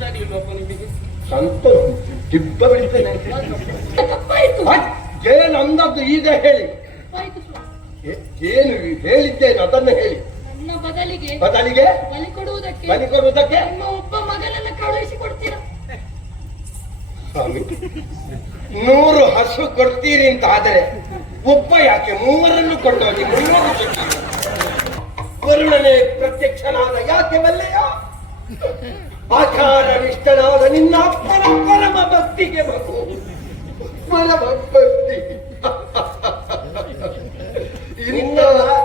ಸಂತೋಷ ಇಲ್ವಪ್ಪ ನಿಮಗೆ? ಸಂತೋಷ ದಿಬ್ಬ ಬಿಡ್ತೇನೆ. ಏನು ಅಂದದ್ದು ಈಗ ಹೇಳಿ. ಏನು ಹೇಳಿದ್ದೇನೆ ಅದನ್ನು ಹೇಳಿ. ಬದಲಿಗೆ ಬಲಿ ಕೊಡುವುದಕ್ಕೆ ಒಬ್ಬ ಮಗನನ್ನು ಕಳುಹಿಸಿಕೊಡ್ತೀರಾ? ಸ್ವಾಮಿ, 100 ಹಸು ಕೊಡ್ತೀರಿ ಅಂತ ಆದರೆ ಒಬ್ಬ ಯಾಕೆ 3 ಕೊಂಡೋಗಿ 300 ವರುಣನೇ ಪ್ರತ್ಯಕ್ಷನಾದ ಯಾಕೆ ಬಲ್ಲೆಯ? ಆಚಾರನಿಷ್ಠನಾದ ನಿನ್ನ ಅಪ್ಪನ ಪರಮ ಭಕ್ತಿಗೆ ಬೇಕು. ಪರಮ ಭಕ್ತಿ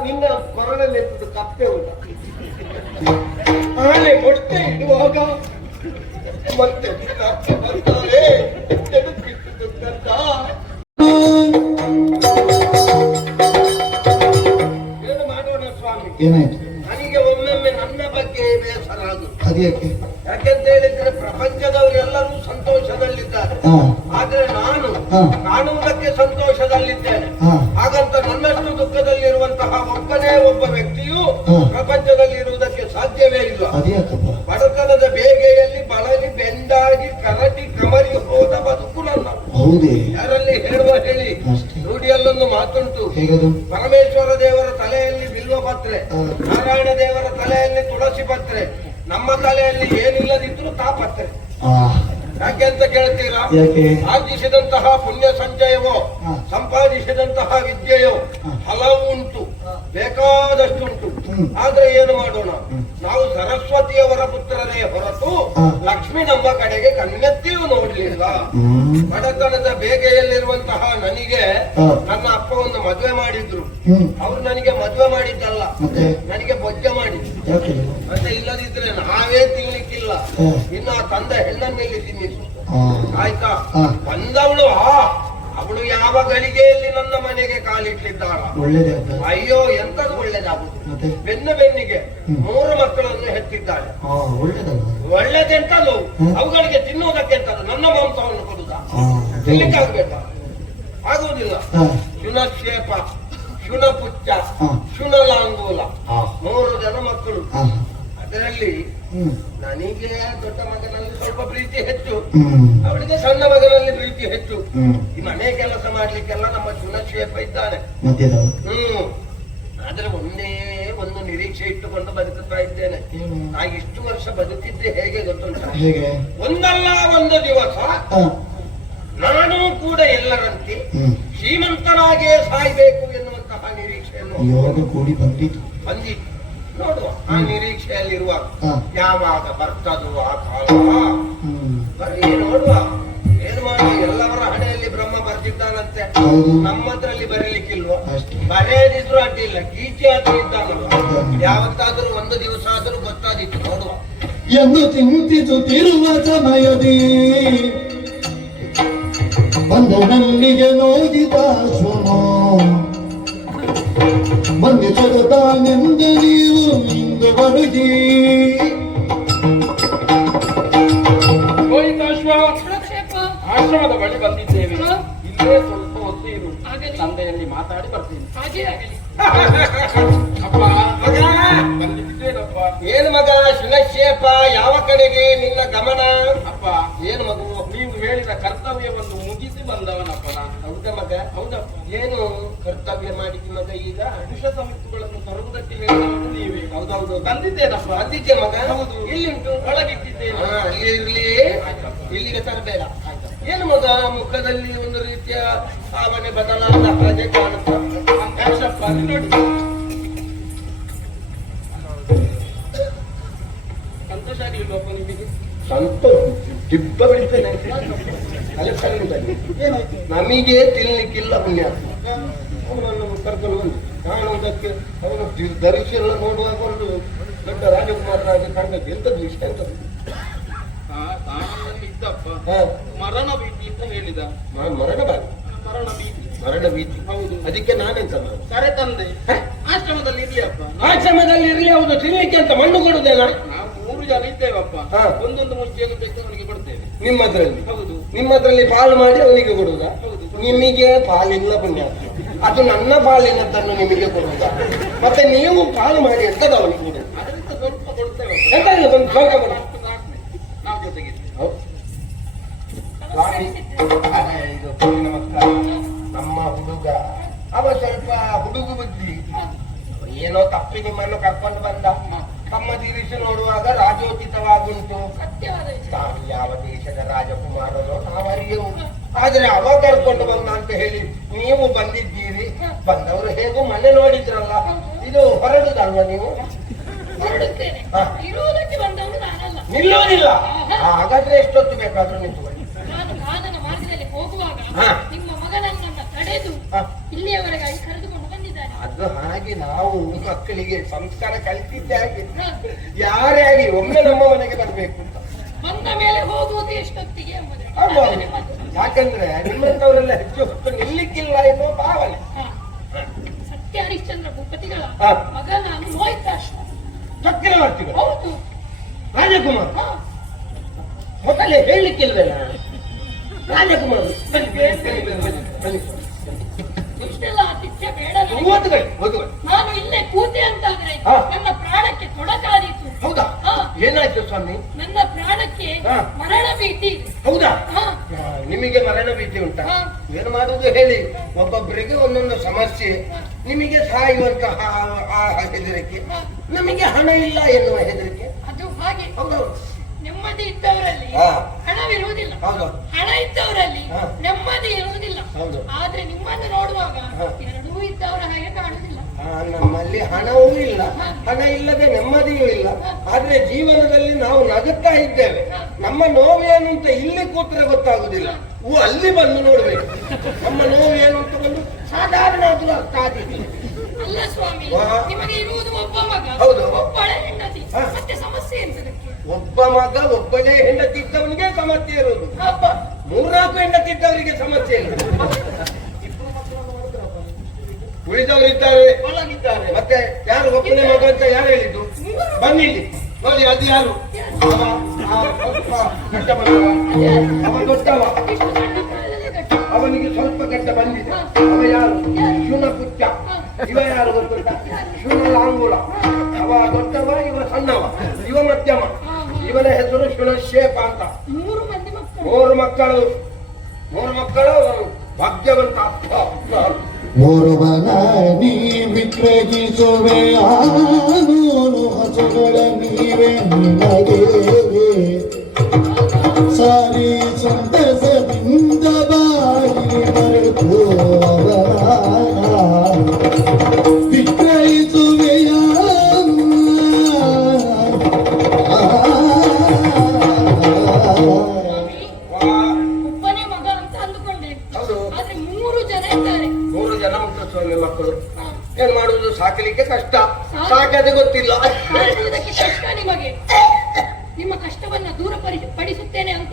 ನಿನ್ನ ಕೊರಳಲ್ಲಿ ಕಪ್ಪೆ ಉಂಟ. ಆನೆ ಮೊಟ್ಟೆ ಇಡುವಾಗ ಮತ್ತೆ ಬರ್ತಾರೆ. ಏನು ಮಾಡೋಣ ಸ್ವಾಮಿ? ಏನಾಯ್ತು? ನನಗೆ ಒಮ್ಮೊಮ್ಮೆ ನನ್ನ ಬಗ್ಗೆ ಬೇಸರ ಆಗುದು. ಅದ್ಯಾಕೆ? ಯಾಕೆಂತ ಹೇಳಿದ್ರೆ ಪ್ರಪಂಚದವರೆಲ್ಲರೂ ಸಂತೋಷದಲ್ಲಿದ್ದಾರೆ, ಆದ್ರೆ ನಾನು ಕಾಣುವುದಕ್ಕೆ ಸಂತೋಷದಲ್ಲಿದ್ದೇನೆ. ಹಾಗಂತ ನನ್ನಷ್ಟು ದುಃಖದಲ್ಲಿರುವಂತಹ ಒಬ್ಬನೇ ಒಬ್ಬ ವ್ಯಕ್ತಿಯು ಪ್ರಪಂಚದಲ್ಲಿ ಇರುವುದಕ್ಕೆ ಸಾಧ್ಯವೇ ಇಲ್ಲ. ಬಡತನದ ಬೇಗೆಯಲ್ಲಿ ಬಳಲಿ ಬೆಂದಾಗಿ ಕರಟಿ ಕಮರಿ ಹೋದ ಬದುಕು ನನ್ನ. ಯಾರಲ್ಲಿ ಹೇಳುವ ಹೇಳಿ ರೂಢಿಯಲ್ಲೊಂದು ಮಾತುಂಟು. ಪರಮೇಶ್ವರ ದೇವರ ತಲೆಯಲ್ಲಿ ಬಿಲ್ವ ಪತ್ರೆ, ನಾರಾಯಣ ದೇವರ ತಲೆಯಲ್ಲಿ ತುಳಸಿ ಪತ್ರೆ, ನಮ್ಮ ತಲೆಯಲ್ಲಿ ಏನಿಲ್ಲದಿದ್ರು ತಾಪತ್ರೆ. ಯಾಕೆ ಅಂತ ಕೇಳ್ತೀರಾ? ಆರ್ಜಿಸಿದಂತಹ ಪುಣ್ಯ ಸಂಚಯವೋ ಸಂಪಾದಿಸಿದಂತಹ ವಿದ್ಯೆಯೋ ಹಲವು ಉಂಟು, ಬೇಕಾದಷ್ಟುಂಟು. ಆದ್ರೆ ಏನು ಮಾಡೋಣ, ನಾವು ಸರಸ್ವತಿಯವರ ಪುತ್ರರೇ ಹೊರತು ಲಕ್ಷ್ಮಿ ನಮ್ಮ ಕಡೆಗೆ ಕಣ್ಣೆತ್ತಿಯೂ ನೋಡ್ಲಿಲ್ಲ. ಬಡತನದ ಬೇಗೆಯಲ್ಲಿರುವಂತಹ ನನಗೆ ನನ್ನ ಅಪ್ಪ ಒಂದು ಮದುವೆ ಮಾಡಿದ್ರು. ಅವ್ರು ನನಗೆ ಮದುವೆ ಮಾಡಿದ್ದಲ್ಲ, ನನಗೆ ಬೊಜ್ಜ ಮಾಡಿದ್ರು. ಮತ್ತೆ ಇಲ್ಲದಿದ್ರೆ ನಾವೇ ತಿನ್ಲಿಕ್ಕಿಲ್ಲ, ಇನ್ನು ಆ ತಂದ ಹೆಣ್ಣನ್ನೆಲ್ಲಿ ತಿನ್ನಿದ್ರು. ಆಯ್ತಾ? ಬಂದವಳು ಅವಳು ಯಾವ ಗಳಿಗೆಯಲ್ಲಿ ನನ್ನ ಮನೆಗೆ ಕಾಲಿಟ್ಟಿದ್ದಾಳ. ಅಯ್ಯೋ ಎಂತದು ಒಳ್ಳೇದಾಗುದು. ಬೆನ್ನಿಗೆ 3 ಮಕ್ಕಳನ್ನು ಹೆತ್ತಿದ್ದಾಳೆ. ಒಳ್ಳೇದೆಂತದು? ಅವುಗಳಿಗೆ ತಿನ್ನುವುದಕ್ಕೆ ಎಂತದು? ನನ್ನ ಮಾಂಸವನ್ನು ಕೊಡುದಾ? ತಿನ್ಲಿಕ್ಕಾಗ್ಬೇಕಾ? ಆಗುವುದಿಲ್ಲ. ಶುನಕ್ಷೇಪ, ಶುನಪುಚ್ಚ, ಶುನಲಾಂಗೂಲ 3 ಜನ ಮಕ್ಕಳು. ಅದರಲ್ಲಿ ನನಗೆ ದೊಡ್ಡ ಮಗನಲ್ಲಿ ಸ್ವಲ್ಪ ಪ್ರೀತಿ ಹೆಚ್ಚು, ಅವಳಿಗೆ ಸಣ್ಣ ಮಗನಲ್ಲಿ ಪ್ರೀತಿ ಹೆಚ್ಚು. ಈ ಮನೆ ಕೆಲಸ ಮಾಡ್ಲಿಕ್ಕೆಲ್ಲ ನಮ್ಮ ಶುನಕ್ಷೇಪ ಇದ್ದಾನೆ. ಆದ್ರೆ ಒಂದೇ ಒಂದು ನಿರೀಕ್ಷೆ ಇಟ್ಟುಕೊಂಡು ಬದುಕುತ್ತಾ ಇದ್ದೇನೆ. ನಾ ಇಷ್ಟು ವರ್ಷ ಬದುಕಿದ್ದೆ ಹೇಗೆ ಗೊತ್ತುಂಟ? ಒಂದಲ್ಲ ಒಂದು ದಿವಸ ನಾನು ಕೂಡ ಎಲ್ಲರಂತೆ ಶ್ರೀಮಂತನಾಗೇ ಸಾಯ್ಬೇಕು ಎನ್ನುವಂತಹ ನಿರೀಕ್ಷೆಯನ್ನು ಬಂದಿತ್ತು. ನೋಡುವ, ಆ ನಿರೀಕ್ಷೆಯಲ್ಲಿರುವಾಗ ಯಾವಾಗ ಬರ್ತದೋ ಆ ಕಾಲ ನೋಡುವ. ಏನು ಮಾಡುವ, ಎಲ್ಲವರ ಹಣೆಯಲ್ಲಿ ಬ್ರಹ್ಮ ಬರ್ತಿದ್ದಾನಂತೆ, ನಮ್ಮದ್ರಲ್ಲಿ ಬರೀಲಿಕ್ಕಿಲ್ವ? ಬರೆಯದಿದ್ರು ಅಡ್ಡಿಲ್ಲ, ಗೀಚೆ ಆದ್ರೂ ಇದ್ದಾನಲ್ವ? ಯಾವತ್ತಾದ್ರೂ ಒಂದು ದಿವಸ ಆದ್ರೂ ಗೊತ್ತಾದಿತ್ತು. ನೋಡುವ ಎಂದು ಚಿಂತಿಸುತ್ತಿರುವ ಸಮಯದಿ ಒಂದು ನನ್ನಿಗೆ ನೋಡಿದ ಸುಮೋ ಬಂದಿಸಗುತ್ತಾನೆಂದು ನೀವು ಇಂದು ಬರುಗಿ. ಆಶ್ರಮದ ಬಳಿ ಬಂದಿದ್ದೇವೆ. ಇಲ್ಲೇ ಸ್ವಲ್ಪ ಹೊತ್ತು ಇರು, ತಂದೆಯಲ್ಲಿ ಮಾತಾಡಿ ಬರ್ತೀನಿ. ಅಪ್ಪ ಬಂದಿದ್ದೇನಪ್ಪ. ಏನು ಮಗ ಶುನಕ್ಷೇಪ, ಯಾವ ಕಡೆಗೆ ನಿನ್ನ ಗಮನ? ಅಪ್ಪ ಏನು ಮಗು, ನೀವು ಹೇಳಿದ ಕರ್ತವ್ಯವನ್ನು ಮುಗಿಸಿ ಬಂದವನಪ್ಪ ನಾನು. ಹೌದಾ ಮಗ? ಹೌದಪ್ಪ. ಏನು ಕರ್ತವ್ಯ ಮಾಡಿದ್ದಿ ಮಗ? ಈಗ ವಿಷ ಸಂಯುಕ್ತಗಳನ್ನು ತರುವುದಕ್ಕೆ ಹೇಳಿದವನು ನೀವೇ. ಹೌದೌದು, ತಂದಿದ್ದೇನಪ್ಪ. ತಂದಿದ್ದೆ ಮಗ. ಹೌದು, ಇಲ್ಲಿಂಟು, ಒಳಗಿಟ್ಟಿದ್ದೇನೆ. ಅಲ್ಲಿ ಇರ್ಲಿ, ಇಲ್ಲಿಗೆ ತರಬೇಡ. ಏನು ಮಗ, ಮುಖದಲ್ಲಿ ಒಂದು ರೀತಿಯ ಭಾವನೆ ಬದಲಾದ ಹಾಗೆ ಕಾಣುತ್ತಾ? ನೋಡಿ, ಸಂತೋಷ ಇಲ್ವಪ್ಪ ನಿಮಗೆ? ಸಂತೋಷ ದಿಬ್ಬ ಬಿಡ್ತೇನೆ. ನಮಗೆ ತಿನ್ಲಿಕ್ಕಿಲ್ಲ ಪುಣ್ಯ. ಅವನನ್ನು ಕರ್ಕೊಂಡು ಬಂದು ಕಾಣುವುದಕ್ಕೆ ಅವನು ದರ್ಶನ ನೋಡುವಾಗ ಒಂದು ದೊಡ್ಡ ರಾಜಕುಮಾರರಾಗಿ ಕಾಣಬೇಕು. ಎಂತದ್ದು ಇಷ್ಟ ಎಂತದ್ದು? ಇದ್ದಪ್ಪ ಮರಣ ಭೀತಿ ಅಂತ ಹೇಳಿದ. ಮರಣ ಭೀತಿ. ಹೌದು, ಅದಕ್ಕೆ ನಾನೆಂತ ಕರೆ ತಂದೆ ಆಶ್ರಮದಲ್ಲಿ ಇರ್ಲಿಯಪ್ಪ. ಆಶ್ರಮದಲ್ಲಿ ಇರ್ಲಿ. ಹೌದು, ತಿನ್ಲಿಕ್ಕೆ ಅಂತ ಮಣ್ಣು ಕೊಡುದೇನ? ನಾವು 3 ಜನ ಇದ್ದೇವಪ್ಪ. ಒಂದೊಂದು ಮುಷ್ಟಿಯನ್ನು ತೆಗೆದು ಅವನಿಗೆ ಕೊಡ್ತೇವೆ. ನಿಮ್ಮದ್ರಲ್ಲಿ? ಹೌದು. ನಿಮ್ಮದ್ರಲ್ಲಿ ಪಾಲು ಮಾಡಿ ಅವನಿಗೆ ಕೊಡುವುದಾ? ಹೌದು. ನಿಮಗೆ ಪಾಲಿಲ್ಲ ಪುಣ್ಯ, ಅದು ನನ್ನ ಪಾಲಿನದ್ದನ್ನು ನಿಮಗೆ ಕೊಡುವುದಾ? ಮತ್ತೆ ನೀವು ಪಾಲು ಮಾಡಿ ಎಂತದ ಅವನಿಗೆ ಕೊಡುವುದು? ಅದರಿಂದ ಸ್ವಲ್ಪ ಕೊಡ್ತೇವೆ. ಎಂತ ಒಂದು ಶ್ಲೋಕ ಕೊಡು. ನಾವು ಜೊತೆಗೆ ತೀರಿಸಿ ನೋಡುವಾಗ ರಾಜೋಚಿತವಾಗುಂಟು. ಸತ್ಯವಾದ ವಿಚಾರ. ತಾವು ಯಾವ ದೇಶದ ರಾಜಕುಮಾರನೋ ನಾವು ಅರಿಯವು. ಆದ್ರೆ ಅವ ಕರ್ಕೊಂಡು ಬಂದ ಅಂತ ಹೇಳಿ ನೀವು ಬಂದಿದ್ದೀರಿ. ಬಂದವರು ಹೇಗೂ ಮನೆ ನೋಡಿದ್ರಲ್ಲ, ಇದು ಹೊರಡುದಲ್ವ ನೀವು? ಹೊರಡುತ್ತೇನೆ. ಇರುವುದಕ್ಕೆ ಬಂದವನು ನಾನಲ್ಲ. ನಿಲ್ಲೋದಿಲ್ಲ. ಹಾಗಾದ್ರೆ ಎಷ್ಟೊತ್ತು ಬೇಕಾದ್ರೂ ನಿಂತುಕೊಳ್ಳಿ. ನಾನು ಕಾನನ ಮಾರ್ಗದಲ್ಲಿ ಹೋಗುವಾಗ ನಿಮ್ಮ ಮಗನನ್ನ ತಡೆದು ಇಲ್ಲಿಯವರೆಗಾಗಿ ಕರೆದುಕೊಂಡು ಬಂದಿದ್ದಾನೆ. ಅದು ಹಾಗೆ ನಾವು ಮಕ್ಕಳಿಗೆ ಸಂಸ್ಕಾರ ಕಲಿತಿದ್ದೆ ಹಾಗೆ. ಯಾರೇ ಆಗಿ ಒಮ್ಮೆ ನಮ್ಮ ಮನೆಗೆ ಬರ್ಬೇಕು ಅಂತ ಬಂದ ಮೇಲೆ ಹೋಗುವುದು ಎಷ್ಟೊತ್ತಿಗೆ ಯಾಕಂದ್ರೆ ನಿಮ್ಮಂತವರೆಲ್ಲ ಹೆಚ್ಚು ಹೊತ್ತು ನಿಲ್ಲಿಕ್ಕಿಲ್ಲ ಎನ್ನುವ ಭಾವನೆ. ಸತ್ಯ ಹರಿಶ್ಚಂದ್ರ ಭೂಪತಿಗಳ ಮಗ ನಾನು ಮೋಹಿತಾಶ್ವ ಚಕ್ರವರ್ತಿಗಳು. ಹೌದು, ರಾಜಕುಮಾರ್. ಮೊದಲೇ ಹೇಳಲಿಕ್ಕಿಲ್ವಲ್ಲ ರಾಜಕುಮಾರ್. ಇಷ್ಟೆಲ್ಲ ಆತಿಥ್ಯ ಬೇಡ. ನಾನು ಇಲ್ಲೇ ಕೂತೆ ಅಂತಾದ್ರೆ ನನ್ನ ಪ್ರಾಣಕ್ಕೆ ತೊಡಕಾದೀತು. ಹೌದಾ? ಏನಾಯ್ತು ಸ್ವಾಮಿ? ನನ್ನ ಪ್ರಾಣಕ್ಕೆ ಮರಣ ಭೀತಿ. ಹೌದಾ? ನಿಮಗೆ ಮರಣ ಭೀತಿ ಉಂಟಾ? ಏನು ಮಾಡುವುದು ಹೇಳಿ? ಒಬ್ಬೊಬ್ಬರಿಗೆ ಒಂದೊಂದು ಸಮಸ್ಯೆ. ನಿಮಗೆ ಸಾಯುವಂತಹ ಹೆದರಿಕೆ, ನಮಗೆ ಹಣ ಇಲ್ಲ ಎನ್ನುವ ಹೆದರಿಕೆ. ಅದು ಹಾಗೆ. ಹೌದು. ನೆಮ್ಮದಿ ಇದ್ದವರಲ್ಲಿ ಹಣವಿರುವುದಿಲ್ಲ, ಹಣ ಇದ್ದವರಲ್ಲಿ ನೆಮ್ಮದಿ ಇರುವುದಿಲ್ಲ. ಆದ್ರೆ ನಿಮ್ಮನ್ನು ನೋಡುವಾಗ ಎರಡೂ ಇದ್ದವರ ಹಾಗೆ ಕಾಣುವುದಿಲ್ಲ. ನಮ್ಮಲ್ಲಿ ಹಣವೂ ಇಲ್ಲ, ಹಣ ಇಲ್ಲದೆ ನೆಮ್ಮದಿಯೂ ಇಲ್ಲ. ಆದ್ರೆ ಜೀವನದಲ್ಲಿ ನಾವು ನಗುತ್ತಾ ಇದ್ದೇವೆ. ನಮ್ಮ ನೋವೇನು ಅಂತ ಇಲ್ಲಿ ಕೂತ್ರೆ ಗೊತ್ತಾಗುದಿಲ್ಲ, ಅಲ್ಲಿ ಬಂದು ನೋಡ್ಬೇಕು ನಮ್ಮ ನೋವೇನು ಅಂತ. ಬಂದು ಸಾಧಾರಣ ಅದು ಅರ್ಥ ಆಗಿದೆ. ಅಲ್ಲ ಸ್ವಾಮಿ, ನಿಮಗೆ ಇರುವುದು ಒಬ್ಬ ಮಗ, ಹೌದು, ಒಬ್ಬಳೆ ಹೆಂಡತಿ, ಮತ್ತೆ ಸಮಸ್ಯೆ ಎಂತದಕ್ಕೆ? ಒಬ್ಬ ಮಗ ಒಬ್ಬಳೇ ಹೆಂಡತಿ ಇದ್ದವನಿಗೆ ಸಮಸ್ಯೆ ಇರುವುದು. 3-4 ಹೆಂಡತಿ ಇದ್ದವರಿಗೆ ಸಮಸ್ಯೆ ಇಲ್ಲ. ಉಳಿದವರಿದ್ದಾರೆ, ಒಳಗಿದ್ದಾರೆ. ಮತ್ತೆ ಯಾರು ಒಬ್ಬನೇ ಮಗ ಅಂತ ಯಾರು ಹೇಳಿದ್ದು? ಬನ್ನಿ ನೋಡಿ, ಅದು ಯಾರು? ಗಡ್ಡ ಬಂದವ, ಅವ ದೊಡ್ಡವ, ಅವನಿಗೆ ಸ್ವಲ್ಪ ಗಡ್ಡ ಬಂದಿದೆ. ಅವ ಯಾರು? ಶುನಪುಚ್ಚ. ಇವ ಯಾರು ಗೊತ್ತುಂಟ? ಶುನಲಾಂಗುಲ. ಅವ ದೊಡ್ಡವ, ಇವ ಸಣ್ಣವ, ಇವ ಮಧ್ಯಮ. ಇವನ ಹೆಸರು ಶುನಶೇಪ ಅಂತ. 3 ಮಕ್ಕಳು. 3 ಮಕ್ಕಳು ಭಾಗ್ಯವಂತ. ಓರ್ವನ ನೀ ವಿಕ್ರಯಿಸುವೆ ಆನೂರು ಹಸುಗಳ ನೀವೇ ನಿನಗೆ ಸಾರಿ ಸಂತಸದಿಂದ ಬಾರಿ ಮರೆತು ವಿಕ್ರಯಿಸುವೆಯ ಮಕ್ಕಳು. ಏನ್ ಮಾಡುವುದು? ಸಾಕಲಿಕ್ಕೆ ಕಷ್ಟ, ಸಾಕದೆ ಗೊತ್ತಿಲ್ಲ. ನಿಮಗೆ ನಿಮ್ಮ ಕಷ್ಟವನ್ನ ದೂರ ಪಡಿಸುತ್ತೇನೆ ಅಂತ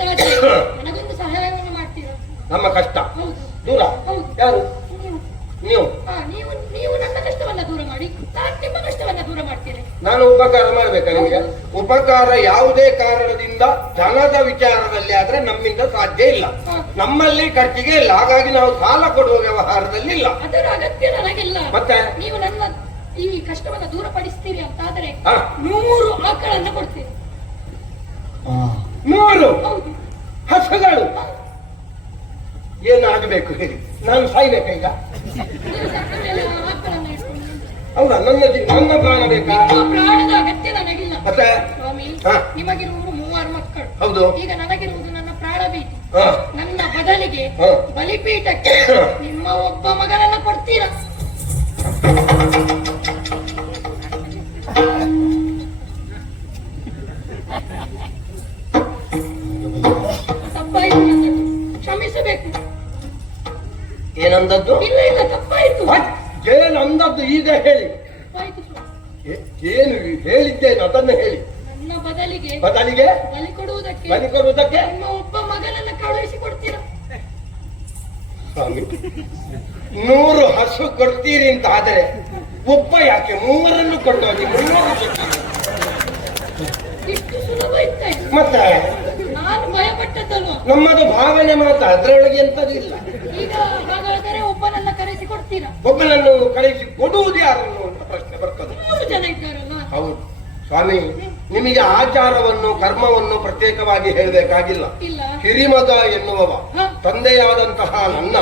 ನನಗೊಂದು ಸಹಾಯವನ್ನು ಮಾಡ್ತೀರಾ? ನಮ್ಮ ಕಷ್ಟ ದೂರ? ಯಾರು? ನೀವು. ನೀವು ನನ್ನ ಕಷ್ಟವನ್ನ ದೂರ ಮಾಡಿ ನಾನು ನಿಮ್ಮ ಕಷ್ಟವನ್ನ ದೂರ ಮಾಡ್ತೇನೆ. ನಾನು ಉಪಕಾರ ಮಾಡ್ಬೇಕಾ ನಿಮಗೆ? ಉಪಕಾರ ಯಾವುದೇ ಕಾರಣದಿಂದ ಧನದ ವಿಚಾರದಲ್ಲಿ ಆದ್ರೆ ನಮ್ಮಿಂದ ಸಾಧ್ಯ ಇಲ್ಲ. ನಮ್ಮಲ್ಲಿ ಖರ್ಚಿಗೆ ಇಲ್ಲ, ಹಾಗಾಗಿ ನಾವು ಸಾಲ ಕೊಡುವ ವ್ಯವಹಾರದಲ್ಲಿ ಇಲ್ಲ. ಅದರ ಅಗತ್ಯ ನನಗಿಲ್ಲ. ಮತ್ತೆ ನೀವು ನನ್ನ ಈ ಕಷ್ಟವನ್ನ ದೂರಪಡಿಸ್ತೀರಿ ಅಂತಾದ್ರೆ 100 ಆಕಳನ್ನು ಕೊಡ್ತೀನಿ. 100 ಹಸುಗಳು? ಏನು ಆಗಬೇಕು ಹೇಳಿ? ನಾನು ಸಾಯ್ಬೇಕಾ ಈಗ? ಹೌದಾ? ನನ್ನ ಪ್ರಾಣ ಬೇಕಾ? ಪ್ರಾಣದ ಅಗತ್ಯ ನನಗಿಲ್ಲ. ಮತ್ತೆ ಸ್ವಾಮಿ, ನಿಮಗಿರುವುದು 3 ಮಕ್ಕಳು. ಹೌದು. ಈಗ ನನಗಿರುವುದು ನನ್ನ ಪ್ರಾಣ ಭೀತಿ. ನನ್ನ ಬದಲಿಗೆ ಬಲಿಪೀಠಕ್ಕೆ ನಿಮ್ಮ ಒಬ್ಬ ಮಗನನ್ನ ಕೊಡ್ತೀರಾ? ತಪ್ಪಾಯ್ತು, ಕ್ಷಮಿಸಬೇಕು. ಏನಂದದ್ದು? ಇಲ್ಲ ಇಲ್ಲ, ತಪ್ಪಾಯ್ತು. ಏನಂದದ್ದು ಈಗ ಹೇಳಿ. ಏನು ಹೇಳಿದ್ದೇನೆ ಅದನ್ನು ಹೇಳಿ. ನನ್ನ ಬದಲಿಗೆ ಬಲಿ ಕೊಡುವುದಕ್ಕೆ ನಿಮ್ಮ ಒಬ್ಬ ಮಗನನ್ನ ಕಳುಹಿಸಿ ಕೊಡ್ತೀರಾ? ಸ್ವಾಮಿ, 100 ಹಸು ಕೊಡ್ತೀರಿ ಅಂತ ಆದರೆ ಒಬ್ಬ ಯಾಕೆ 3 ಕೊಟ್ಟೋಗಿ 300 ಇಷ್ಟು ಸುಲಭ ಇತ್ತ? ಮತ್ತೆ ನಾನು ಭಯಪಟ್ಟದ್ದಲ್ವ? ನಮ್ಮದು ಭಾವನೆ ಮಾತ್ರ, ಅದರೊಳಗೆ ಎಂತದಿಲ್ಲ. ಈಗ ಹಾಗಾದರೆ ಒಬ್ಬನನ್ನ ಕರೆಸಿ ಕೊಡ್ತೀರಾ? ಒಬ್ಬನನ್ನು ಕರೆಸಿ ಕೊಡುವುದು ಯಾರನ್ನು ಅಂತ ಪ್ರಶ್ನೆ ಬರ್ತದೆ. 3 ಜನ ಇದ್ದಾರಲ್ಲ? ಹೌದು ಸ್ವಾಮಿ, ನಿಮಗೆ ಆಚಾರವನ್ನು ಕರ್ಮವನ್ನು ಪ್ರತ್ಯೇಕವಾಗಿ ಹೇಳಬೇಕಾಗಿಲ್ಲ. ಹಿರಿಮಗ ಎನ್ನುವವ ತಂದೆಯಾದಂತಹ ನನ್ನ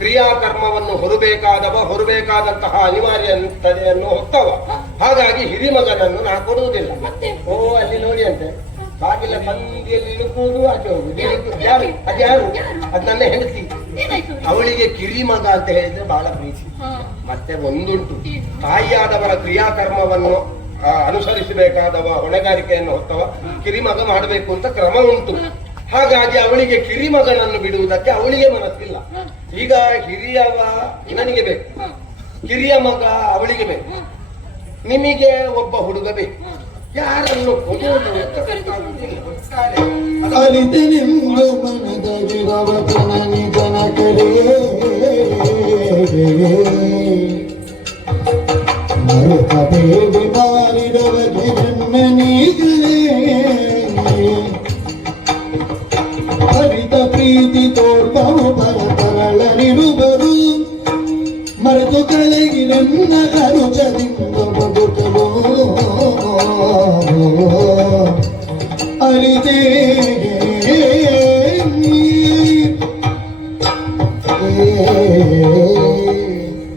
ಕ್ರಿಯಾಕರ್ಮವನ್ನು ಹೊರಬೇಕಾದಂತಹ ಅನಿವಾರ್ಯತೆಯನ್ನು ಹೊತ್ತವ. ಹಾಗಾಗಿ ಹಿರಿಮಗನನ್ನು ನಾ ಕೊಡುವುದಿಲ್ಲ. ಮತ್ತೆ? ಓ ಅಲ್ಲಿ ನೋಡಿ ಅಂತೆ ಬಾಗಿಲ ಸಂದಿಯಲ್ಲಿ ಇಳುಕುವುದು ಆಚೆ ಹೋಗುದು. ಯಾರು ಅದ್ಯಾರು? ಅದು ನನ್ನ ಹೆಂಡತಿ. ಏನಾಯ್ತು? ಅವಳಿಗೆ ಕಿರಿಮಗ ಅಂತ ಹೇಳಿದ್ರೆ ಬಹಳ ಪ್ರೀತಿ. ಮತ್ತೆ ಒಂದುಂಟು, ತಾಯಿಯಾದವರ ಕ್ರಿಯಾಕರ್ಮವನ್ನು ಅನುಸರಿಸಬೇಕಾದವ ಹೊಣೆಗಾರಿಕೆಯನ್ನು ಹೊತ್ತವ ಕಿರಿಮಗ ಮಾಡಬೇಕು ಅಂತ ಕ್ರಮ ಉಂಟು. ಹಾಗಾಗಿ ಅವಳಿಗೆ ಕಿರಿಮಗನನ್ನು ಬಿಡುವುದಕ್ಕೆ ಅವಳಿಗೆ ಮನಸ್ಸಿಲ್ಲ. ಈಗ ಹಿರಿಯವ ನನಗೆ ಬೇಕು, ಕಿರಿಯ ಮಗ ಅವಳಿಗೆ ಬೇಕು, ನಿಮಗೆ ಒಬ್ಬ ಹುಡುಗ ಬೇಕು. ಯಾರನ್ನು ಕೊಡುವುದು ಅರಿತೆನೆಂದು ಮನದಲ್ಲಿರುವ ಜನನಿಜನ ಕಡೆಯೇ ಮರುತ ಬೇಡಿ ಮಾರಿದವಗೆ ಜನ್ಮನೀಗಲೇ ಹರಿತ ಪ್ರೀತಿ ತೋರ್ಪವು ಪರತರಳರಿರುವರು ಮರೆತು ಕಳೆಗಿ ನನ್ನ ಕರುಚದಿಂದ ಬದುಕಲು ಅರಿತೇ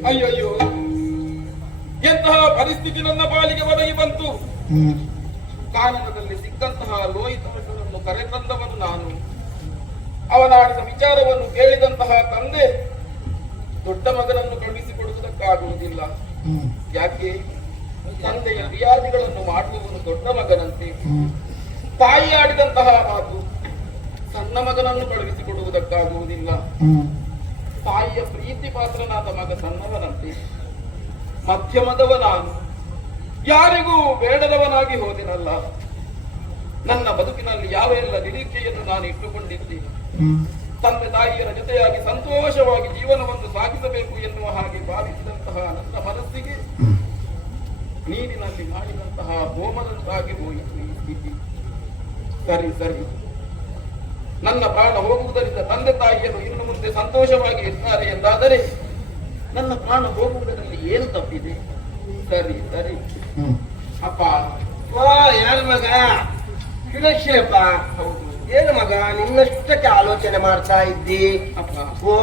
ಅಯ್ಯಯ್ಯೋ, ಎಂತಹ ಪರಿಸ್ಥಿತಿ ನನ್ನ ಪಾಲಿಗೆ ಒದಗಿ ಬಂತು. ಕಾನನದಲ್ಲಿ ಸಿಕ್ಕಂತಹ ಲೋಹಿತಾಂಶವನ್ನು ಕರೆತಂದವನು ನಾನು. ಅವನಾಡಿದ ವಿಚಾರವನ್ನು ಕೇಳಿದಂತಹ ತಂದೆ ದೊಡ್ಡ ಮಗನನ್ನು ಕಳುಹಿಸಿಕೊಡುವುದಕ್ಕಾಗುವುದಿಲ್ಲ. ಯಾಕೆ? ತಂದೆಯ ಕ್ರಿಯಾದಿಗಳನ್ನು ಮಾಡುವವನು ದೊಡ್ಡ ಮಗನಂತೆ. ತಾಯಿ ಆಡಿದಂತಹ ಮಾತು ಸಣ್ಣ ಮಗನನ್ನು ಕಳುಹಿಸಿಕೊಡುವುದಕ್ಕಾಗುವುದಿಲ್ಲ. ತಾಯಿಯ ಪ್ರೀತಿ ಪಾತ್ರನಾದ ಮಗ ಸಣ್ಣವನಂತೆ. ಮಧ್ಯಮದವ ನಾನು ಯಾರಿಗೂ ಬೇಡದವನಾಗಿ ಹೋದಿನಲ್ಲ. ನನ್ನ ಬದುಕಿನಲ್ಲಿ ಯಾವ ಎಲ್ಲ ನಿರೀಕ್ಷೆಯನ್ನು ನಾನು ಇಟ್ಟುಕೊಂಡಿದ್ದೇನೆ. ತಂದೆ ತಾಯಿಯರ ಜೊತೆಯಾಗಿ ಸಂತೋಷವಾಗಿ ಜೀವನವನ್ನು ಸಾಗಿಸಬೇಕು ಎನ್ನುವ ಹಾಗೆ ಭಾವಿಸಿದಂತಹ ನನ್ನ ಮನಸ್ಸಿಗೆ ನೀರಿನಲ್ಲಿ ಮಾಡಿದಂತಹ ಹೋಮದಂತಾಗಿ ಹೋಯಿತು ಈ ಸ್ಥಿತಿ. ಸರಿ ಸರಿ, ನನ್ನ ಪ್ರಾಣ ಹೋಗುವುದರಿಂದ ತಂದೆ ತಾಯಿಯರು ಇನ್ನು ಮುಂದೆ ಸಂತೋಷವಾಗಿ ಇರ್ತಾರೆ ಎಂದಾದರೆ ನನ್ನ ಪ್ರಾಣ ಹೋಗುವುದರಲ್ಲಿ ಏನು ತಪ್ಪಿದೆ? ಸರಿ ಸರಿ. ಅಪ್ಪ, ಯಾರ ಮಗ? ಶಿವಶೇಪ. ಹೌದು. ಏನು ಮಗ ನಿನ್ನಷ್ಟಕ್ಕೆ ಆಲೋಚನೆ ಮಾಡ್ತಾ ಇದ್ದಿ? ಅಪ್ಪ, ಓ,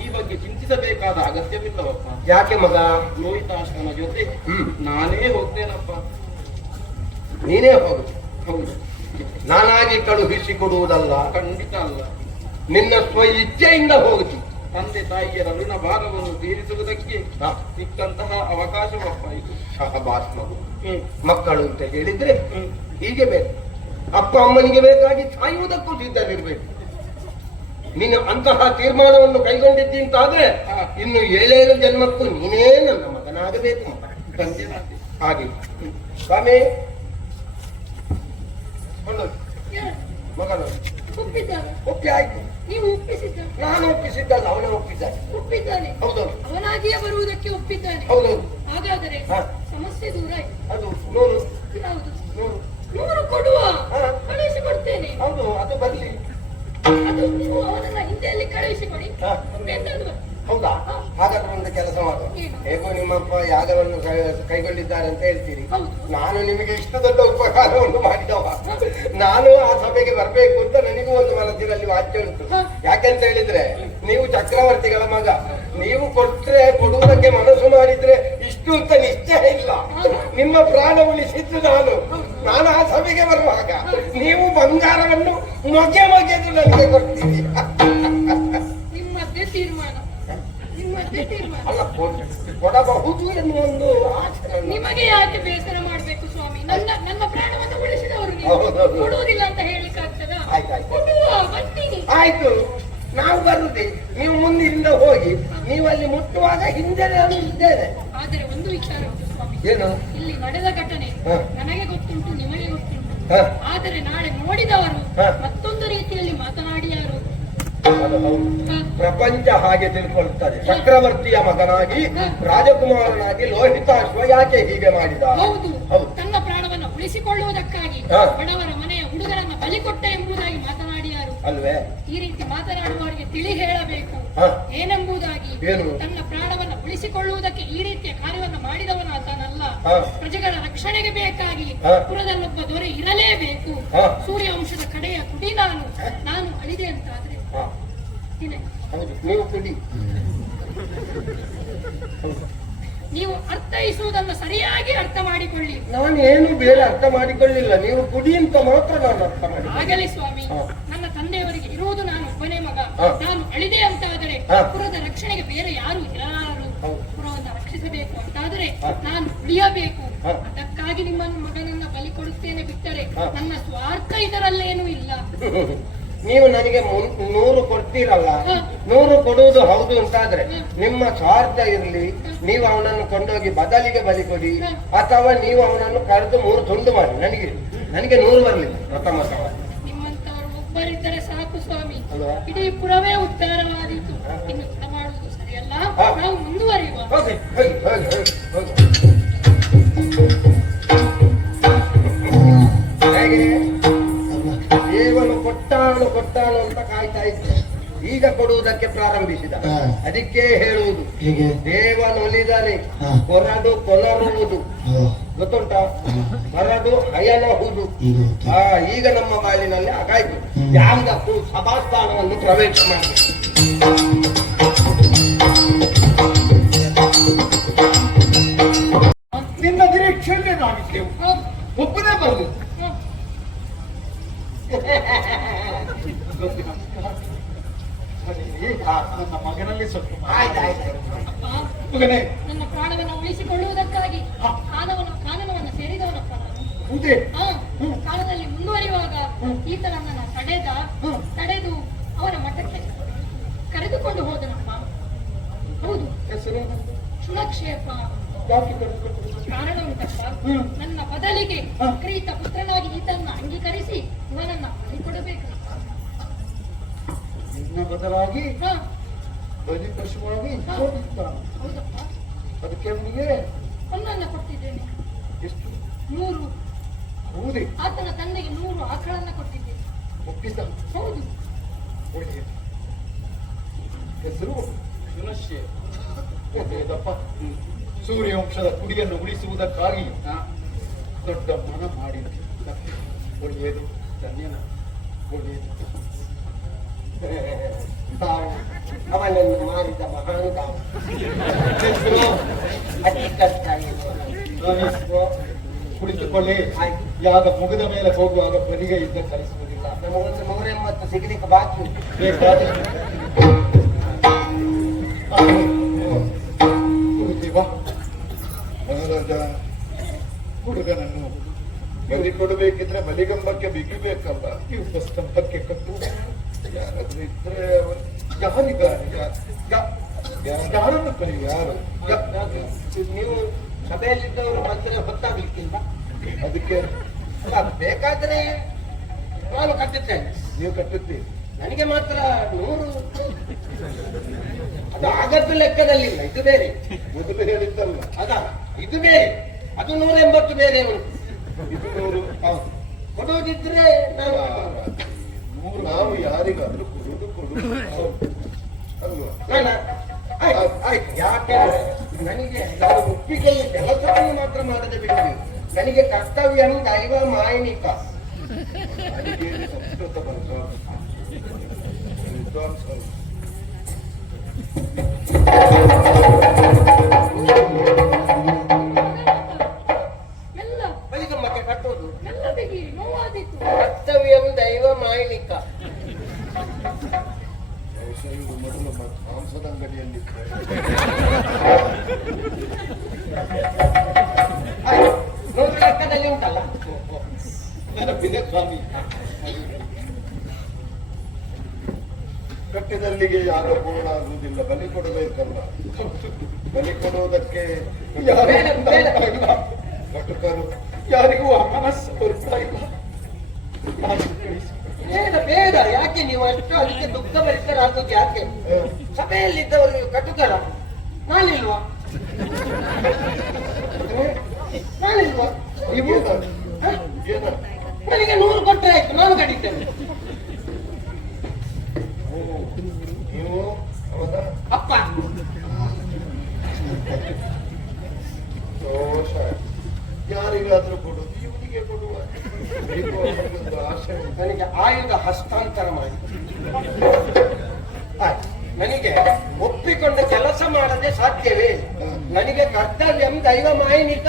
ಈ ಬಗ್ಗೆ ಚಿಂತಿಸಬೇಕಾದ ಅಗತ್ಯವಿಲ್ಲವಪ್ಪ. ಯಾಕೆ ಮಗ? ಲೋಹಿತಾಶ್ರಮ ಜೊತೆ ನಾನೇ ಹೋಗ್ತೇನಪ್ಪ. ನೀನೇ ಹೋಗು. ಹೌದು, ನಾನಾಗಿ ಕಳುಹಿಸಿಕೊಡುವುದಲ್ಲ. ಖಂಡಿತ ಅಲ್ಲ. ನಿನ್ನ ಸ್ವ ಇಚ್ಛೆಯಿಂದ ಹೋಗುತ್ತಿ. ತಂದೆ ತಾಯಿಯರ ಋಣ ಭಾರವನ್ನು ತೀರಿಸುವುದಕ್ಕೆ ಸಿಕ್ಕಂತಹ ಅವಕಾಶವಪ್ಪ ಇದು. ಸಹಬಾಸ್ ಮಗು. ಮಕ್ಕಳು ಅಂತ ಹೇಳಿದ್ರೆ ಹೀಗೆ ಬೇಕು. ಅಪ್ಪ ಅಮ್ಮನಿಗೆ ಬೇಕಾಗಿ ಸಾಯುವುದಕ್ಕೂ ಸಿದ್ಧವಿರ್ಬೇಕು. ನೀನು ಅಂತಹ ತೀರ್ಮಾನವನ್ನು ಕೈಗೊಂಡಿದ್ದಿ ಅಂತಾದ್ರೆ ಇನ್ನು 7 ಜನ್ಮಕ್ಕೂ ನೀನೇ ನನ್ನ ಮಗನಾಗಬೇಕು. ಹಾಗೆ ಸ್ವಾಮಿ ಮಗನು ಒಪ್ಪಿ ಆಯ್ತು. ನೀವು ಒಪ್ಪಿಸಿದ್ದ? ನಾನು ಒಪ್ಪಿಸಿದ್ದಲ್ಲ, ಅವನೇ ಒಪ್ಪಿದ್ದಾನೆ. ಒಪ್ಪಿದ್ದಾನೆ? ಹೌದೌದು. ಅವನಾಗಿಯೇ ಬರುವುದಕ್ಕೆ ಒಪ್ಪಿದ್ದಾನೆ. ಹೌದೌದು. ಹಾಗಾದರೆ ಸಮಸ್ಯೆ ದೂರ ಆಯ್ತು. ಅದು 100. ಯಾವುದು? 100 100 ಕೊಡುವ. ಕಳುಹಿಸಿಕೊಡ್ತೇನೆ. ಹೌದು, ಅದು ಬರ್ಲಿ. ಅದು ನೀವು ಅವನನ್ನ ಹಿಂದೆಯಲ್ಲಿ ಕಳುಹಿಸಿಕೊಡಿ. ಎಂತಂದ್ರು? ಹೌದಾ? ಹಾಗಾದ್ರೆ ಒಂದು ಕೆಲಸ ಮಾಡುವ. ಹೇಗೋ ನಿಮ್ಮಪ್ಪ ಯಾಗವನ್ನು ಕೈಗೊಂಡಿದ್ದಾರೆ ಅಂತ ಹೇಳ್ತೀರಿ. ನಾನು ನಿಮಗೆ ಇಷ್ಟು ದೊಡ್ಡ ಉಪಕಾರವನ್ನು ಮಾಡಿದವ. ನಾನು ಆ ಸಭೆಗೆ ಬರ್ಬೇಕು ಅಂತ ನನಗೂ ಒಂದು ಮನಸ್ಸಿನಲ್ಲಿ ವಾಚ್ಯ ಉಂಟು. ಯಾಕೆಂತ ಹೇಳಿದ್ರೆ ನೀವು ಚಕ್ರವರ್ತಿಗಳ ಮಗ. ನೀವು ಕೊಟ್ರೆ ಕೊಡುವುದಕ್ಕೆ ಮನಸ್ಸು ಮಾಡಿದ್ರೆ ಇಷ್ಟು ಅಂತ ನಿಶ್ಚಯ ಇಲ್ಲ. ನಿಮ್ಮ ಪ್ರಾಣ ಉಳಿಸಿದ್ದು ನಾನು ಆ ಸಭೆಗೆ ಬರುವಾಗ ನೀವು ಬಂಗಾರವನ್ನು ಮೊಗೆದು ನನಗೆ ಕೊಡ್ತೀರಿ. ನಿಮ್ಮದೇ ತೀರ್ಮಾನ. ಅಲ್ಲ, ಕೊಡಬಹುದು ಎನ್ನುವ ಒಂದು ನಿಮಗೆ ಯಾಕೆ ಬೇಸರ ಮಾಡ್ಬೇಕು ಸ್ವಾಮಿ? ನನ್ನ ಪ್ರಾಣವನ್ನು ಉಳಿಸಿದವರು ಕೊಡುವುದಿಲ್ಲ ಅಂತ ಹೇಳಿಕ್ಕೆ ಆಗ್ತದ? ಆಯ್ತು, ನಾವು ಬರುದೇ. ನೀವು ಮುಂದಿನಿಂದ ಹೋಗಿ, ನೀವು ಅಲ್ಲಿ ಮುಟ್ಟುವಾಗ ಹಿಂದೆ ನಾನು ಇದ್ದೇನೆ. ಆದರೆ ಒಂದು ವಿಚಾರ ಉಂಟು ಸ್ವಾಮಿ. ಏನು? ಇಲ್ಲಿ ನಡೆದ ಘಟನೆ ನನಗೆ ಗೊತ್ತುಂಟು, ನಿಮಗೆ ಗೊತ್ತುಂಟು. ಆದರೆ ನಾಳೆ ನೋಡಿದವರು ಮತ್ತೊಂದು ರೀತಿಯಲ್ಲಿ ಮಾತನಾಡಿಯಾರು. ಪ್ರಪಂಚ ಹಾಗೆ ತಿಳ್ಕೊಳ್ತದೆ. ಚಕ್ರವರ್ತಿಯ ಮಗನಾಗಿ ರಾಜಕುಮಾರನಾಗಿ ಲೋಹಿತಾಶ್ವ ಯಾಕೆ ಹೀಗೆ ಮಾಡಿದ? ಹೌದು, ತನ್ನ ಪ್ರಾಣವನ್ನು ಉಳಿಸಿಕೊಳ್ಳುವುದಕ್ಕಾಗಿ ಬಡವರ ಮನೆಯ ಹುಡುಗರನ್ನ ಬಲಿ ಕೊಟ್ಟ ಎಂಬುದಾಗಿ ಮಾತನಾಡಿಯಾರು ಅಲ್ವೇ? ಈ ರೀತಿ ಮಾತನಾಡುವವರಿಗೆ ತಿಳಿ ಹೇಳಬೇಕು ಏನೆಂಬುದಾಗಿ. ತನ್ನ ಪ್ರಾಣವನ್ನು ಉಳಿಸಿಕೊಳ್ಳುವುದಕ್ಕೆ ಈ ರೀತಿಯ ಕಾರ್ಯವನ್ನು ಮಾಡಿದವನ ಆತನಲ್ಲ. ಪ್ರಜೆಗಳ ರಕ್ಷಣೆಗೆ ಬೇಕಾಗಿ ಪುರದಲ್ಲೊಬ್ಬ ದೊರೆ ಇರಲೇಬೇಕು. ಸೂರ್ಯವಂಶದ ಕಡೆಯ ಕುಡಿ ನಾನು ಅಳಿದೆ ಅಂತಾದ್ರೆ ನೀವು ಕುಡಿ. ನೀವು ಅರ್ಥೈಸುವುದನ್ನು ಸರಿಯಾಗಿ ಅರ್ಥ ಮಾಡಿಕೊಳ್ಳಿ. ನಾನು ಏನು ಬೇರೆ ಅರ್ಥ ಮಾಡಿಕೊಳ್ಳಿಲ್ಲ, ನೀವು ಕುಡಿ ಅಂತ ಮಾತ್ರ ನಾನು ಅರ್ಥ ಮಾಡಿ. ಆಗಲಿ ಸ್ವಾಮಿ, ನನ್ನ ತಂದೆಯವರಿಗೆ ಇರುವುದು ನಾನು ಒಬ್ಬನೇ ಮಗ. ನಾನು ಅಳಿದೆ ಅಂತಾದರೆ ಪುರದ ರಕ್ಷಣೆಗೆ ಬೇರೆ ಯಾರು ಇರಾರು. ಪುರವನ್ನು ರಕ್ಷಿಸಬೇಕು ಅಂತಾದರೆ ನಾನು ಉಳಿಯಬೇಕು. ಅದಕ್ಕಾಗಿ ನಿಮ್ಮ ಮಗನನ್ನ ಬಲಿ ಕೊಡುತ್ತೇನೆ, ಬಿಟ್ಟರೆ ನನ್ನ ಸ್ವಾರ್ಥ ಇದರಲ್ಲೇನೂ ಇಲ್ಲ. ನೀವು ನನಗೆ 100 ಕೊಡ್ತೀರಲ್ಲ, 100 ಕೊಡುವುದು ಹೌದು ಅಂತಾದ್ರೆ ನಿಮ್ಮ ಸ್ವಾರ್ಥ ಇರಲಿ, ನೀವು ಅವನನ್ನು ಕೊಂಡೋಗಿ ಬದಲಿಗೆ ಬಲಿ ಕೊಡಿ, ಅಥವಾ ನೀವು ಅವನನ್ನು ಕರೆದು 3 ತುಂಡು ಮಾಡಿ ನನಗೆ 100 ಬರಲಿ. ನಿಮ್ಮಂತವರು ಒಬ್ಬರಿದ್ದರೆ ಸಾಕು ಸ್ವಾಮಿ, ಇಡೀ ಪುರವೇ ಉದ್ಧಾರವಾದೀತು. ಇನ್ನು ತಡ ಮಾಡುವುದು ಸರಿಯಲ್ಲ, ನಾವು ಮುಂದುವರಿಯುವ. ದೇವನು ಕೊಟ್ಟಾನು ಅಂತ ಕಾಯ್ತಾ ಇದ್ದೆ, ಈಗ ಕೊಡುವುದಕ್ಕೆ ಪ್ರಾರಂಭಿಸಿದ. ಅದಕ್ಕೆ ಹೇಳುವುದು, ದೇವನೊಲಿದರೆ ಕೊರಡು ಕೊನರುವುದು, ಗೊತ್ತುಂಟ? ಕೊರಡು ಹಯನಹುದು. ಈಗ ನಮ್ಮ ಬಾಳಿನಲ್ಲಿ ಆಗಾಯ್ತು. ಯಾವುದಕ್ಕೂ ಸಭಾಸ್ಥಾನವನ್ನು ಪ್ರವೇಶ ಮಾಡಬೇಕು. ನಿನ್ನ ನಿರೀಕ್ಷೆಯಲ್ಲೇ ನಾವಿದ್ದೆವು, ಒಬ್ಬನೇ ಬರದು. ನನ್ನ ಮಗನಲ್ಲಿ ಸ್ವಲ್ಪ ಮಗನೇ, ನನ್ನ ಪ್ರಾಣವನ್ನು ಉಳಿಸಿಕೊಳ್ಳುವುದಕ್ಕಾಗಿ ಕಾನನವನ್ನು ಸೇರಿದವನಪ್ಪ ನಾನು. ಕಾಲದಲ್ಲಿ ಮುಂದುವರಿಯುವಾಗ ಈತ ನನ್ನನ್ನು ತಡೆದು ಅವನ ಮಠಕ್ಕೆ ಕರೆದುಕೊಂಡು ಹೋದನಪ್ಪ. ಹೌದು, ಶುನಕ್ಷೇಪ. ಕಾರಣ ಉಂಟಪ್ಪ, ನನ್ನ ಬದಲಿಗೆ ಕ್ರೀತ ಪುತ್ರನಾಗಿ ಈತನ್ನ ಅಂಗೀಕರಿಸಿ ಇವನನ್ನ ಬಲಿಕೊಡಬೇಕು. ನಿನ್ನ ಬದಲಾಗಿ ಬಲಿ ಪಶುವಾಗಿ ಹೌದಪ್ಪ, ಅದಕ್ಕೆ ಅವನಿಗೆ ಹೊನ್ನನ್ನ ಕೊಟ್ಟಿದ್ದೇನೆ. ಎಷ್ಟು? 100. ಹೌದೇ? ಆತನ ತಂದೆಗೆ 100 ಆಕಳನ್ನ ಕೊಟ್ಟಿದ್ದೇನೆ. ಒಪ್ಪಿಸ? ಹೌದು. ಒಳ್ಳೆಯ ಹೆಸರು ಒಳ್ಳೆಯದಪ್ಪ. ಸೂರ್ಯವಂಶದ ಕುಡಿಯನ್ನು ಉಳಿಸುವುದಕ್ಕಾಗಿ ದೊಡ್ಡ ಮನ ಮಾಡಿದ. ಒಳ್ಳೆಯದು, ಧನ್ಯನ. ಒಳ್ಳೆಯದು. ಅವನನ್ನು ಮಾಡಿದ ಮಹಾನುಭಾವ. ಅತಿ ಕಷ್ಟ. ಕುಳಿತುಕೊಳ್ಳಿ. ಯಾಗ ಮುಗಿದ ಮೇಲೆ ಹೋಗುವಾಗ ಬಲಿಗೆ ಇದ್ದ ಕಲಿಸುವುದಿಲ್ಲ. ನಮಗೊಂದು 180 ಸಿಗಲಿಕ್ಕೆ ಬಾಕಿ. ಮಹಾರಾಜ, ಹುಡುಗನನ್ನು ಬಲಿ ಕೊಡಬೇಕಿದ್ರೆ ಬಲಿಗಂಬಕ್ಕೆ ಬಿಗಿಬೇಕಲ್ಲ, ಇವು ಸ್ತಂಭಕ್ಕೆ ಕಟ್ಟು. ಯಾರಾದ್ರೂ ಇದ್ರೆ ಯಾರನ್ನು ಕರೆಯುವ? ಯಾರು? ನೀವು ಸಭೆಯಲ್ಲಿದ್ದವರು ಬಂದರೆ ಹೊತ್ತಾಗ್ಲಿಕ್ಕಿಲ್ಲ. ಅದಕ್ಕೆ ಬೇಕಾದ್ರೆ ನಾನು ಕಟ್ಟುತ್ತೇನೆ. ನೀವು ಕಟ್ಟುತ್ತೀರಿ, ನನಗೆ ಮಾತ್ರ 100. ಅದು ಆಗದ್ದು ಲೆಕ್ಕದಲ್ಲಿಲ್ಲ, ಇದು ಬೇರೆ. ಮೊದಲು ಹೇಳಿದ್ದಲ್ಲ ಅದ, ಇದು ಬೇರೆ. ಅದು 180 ಬೇರೆ ಉಂಟು. ಇದು 100. ಹೌದು, ಕೊಡೋದಿದ್ರೆ ನಾನು 100 ನಾವು ಯಾರಿಗಾದ್ರೂ ಕೊಡುದು ಅಲ್ವಾ? ಆಯ್ತು. ಯಾಕೆ ನನಗೆ ನಾನು ಒಪ್ಪಿಗೆಯ ಕೆಲಸವನ್ನು ಮಾತ್ರ ಮಾಡದೆ ಬಿಡುವುದು. ನನಗೆ ಕರ್ತವ್ಯ ದೈವ ಮಾಯನಿಕ. ಸಂಸ್ಕೃತ ಬಂತು ವಿದ್ವಾಂಸರು. ಬಲಿಗಂಬಕ್ಕೆ ಕಟ್ಟುವುದು ನೋವಾದೀತು. ಕರ್ತವ್ಯ ದೈವ ಮಾಯನಿಕ. ಇವರು ಮೊದಲು ಮಾಂಸದ ಅಂಗಡಿಯಲ್ಲಿ ಲೆಕ್ಕದಲ್ಲಿ ಉಂಟಲ್ಲ. ನೆನಪಿದೆ ಸ್ವಾಮಿ. ಕಟ್ಟಿದಲ್ಲಿಗೆ ಯಾಗ ಪೂರ್ಣ ಆಗುವುದಿಲ್ಲ, ಬಲಿ ಕೊಡಬೇಕಲ್ಲ. ಬಲಿ ಕೊಡುವುದಕ್ಕೆ ಕಟುಕರು ಯಾರಿಗೂ ಮನಸ್ಸು ಬರ್ತಾ ಇಲ್ಲ. ಬೇಡ, ಯಾಕೆ ನೀವು ಅಷ್ಟು ಅದಕ್ಕೆ ದುಃಖ ಭರಿತರಾಗೋದು? ಯಾಕೆ ಸಭೆಯಲ್ಲಿದ್ದವರು ಕಟುಕರ? ನಾನಿಲ್ವಾ? ನೀವು ನನಗೆ 100 ಕೊಟ್ಟರೆ ಆಯ್ತು, ನಾನು ಕಡಿತೇನೆ. ನೀವು ಅವನ ಅಪ್ಪ ದೋಷ. ಯಾರಿಗಾದ್ರೂ ಕೊಡುದು, ಇವನಿಗೆ ಕೊಡುವ ಆಶೆ. ನನಗೆ ಆಯುಧ ಹಸ್ತಾಂತರ ಮಾಡಿ. ನನಗೆ ಒಪ್ಪಿಕೊಂಡು ಕೆಲಸ ಮಾಡದೆ ಸಾಧ್ಯವೇ ಇಲ್ಲ. ನನಗೆ ಕರ್ತವ್ಯಂ ದೈವ ಮಾಯನಿಕ.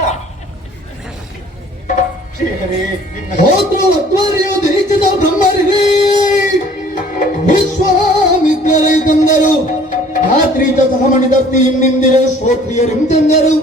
ಹೋದ್ರು ಅದ್ವಾರಿಯೋ ದೇಶದ ಬ್ರಹ್ಮರಿಗೆ ವಿಶ್ವಾಮಿತ್ರರೇ ತಂದರು. ರಾತ್ರಿ ಸಹಮಣಿದತ್ತಿ ಇನ್ನಿಂದಿರ ಶ್ರೋತ್ರಿಯರೆಂತೆಂದರು.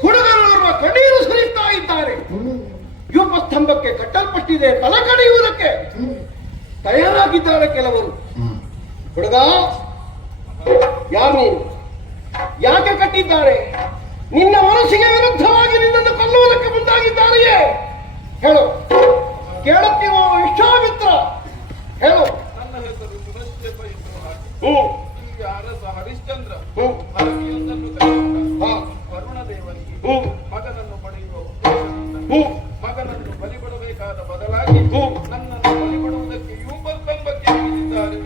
ಹುಡುಗರವರ ಕಣ್ಣೀರು ಸುರಿಯುತ್ತಾ ಇದ್ದಾರೆ. ಸ್ತಂಭಕ್ಕೆ ಕಟ್ಟಲ್ಪಟ್ಟಿದೆ, ತಲ ಕಡಿಯುವುದಕ್ಕೆ ತಯಾರಾಗಿದ್ದಾರೆ ಕೆಲವರು. ಹುಡುಗ, ಯಾರು ನೀನು? ಯಾಕೆ ಕಟ್ಟಿದ್ದಾರೆ? ನಿನ್ನ ಮನಸ್ಸಿಗೆ ವಿರುದ್ಧವಾಗಿ ನಿನ್ನನ್ನು ಕೊಲ್ಲುವುದಕ್ಕೆ ಮುಂದಾಗಿದ್ದಾರೆಯೇ? ಹೇಳು. ಕೇಳುತ್ತಿರುವ ವಿಶ್ವಾಮಿತ್ರ, ಹೇಳು. ನನ್ನ ಹೆಸರು ಸುನಶ್ಚೇತ ಅರಸ ಹರಿಶ್ಚಂದ್ರ ವರುಣ ದೇವನಿಗೆ ಮಗನನ್ನು ಪಡೆಯುವ ಮಗನನ್ನು ಬಲಿಕೊಡಬೇಕಾದ ಬದಲಾಗಿ ನನ್ನನ್ನು ಬಲಿಕೊಡುವುದಕ್ಕೆ ಸ್ತಂಭಕ್ಕೆ ಇಳಿದಿದ್ದಾರೆ.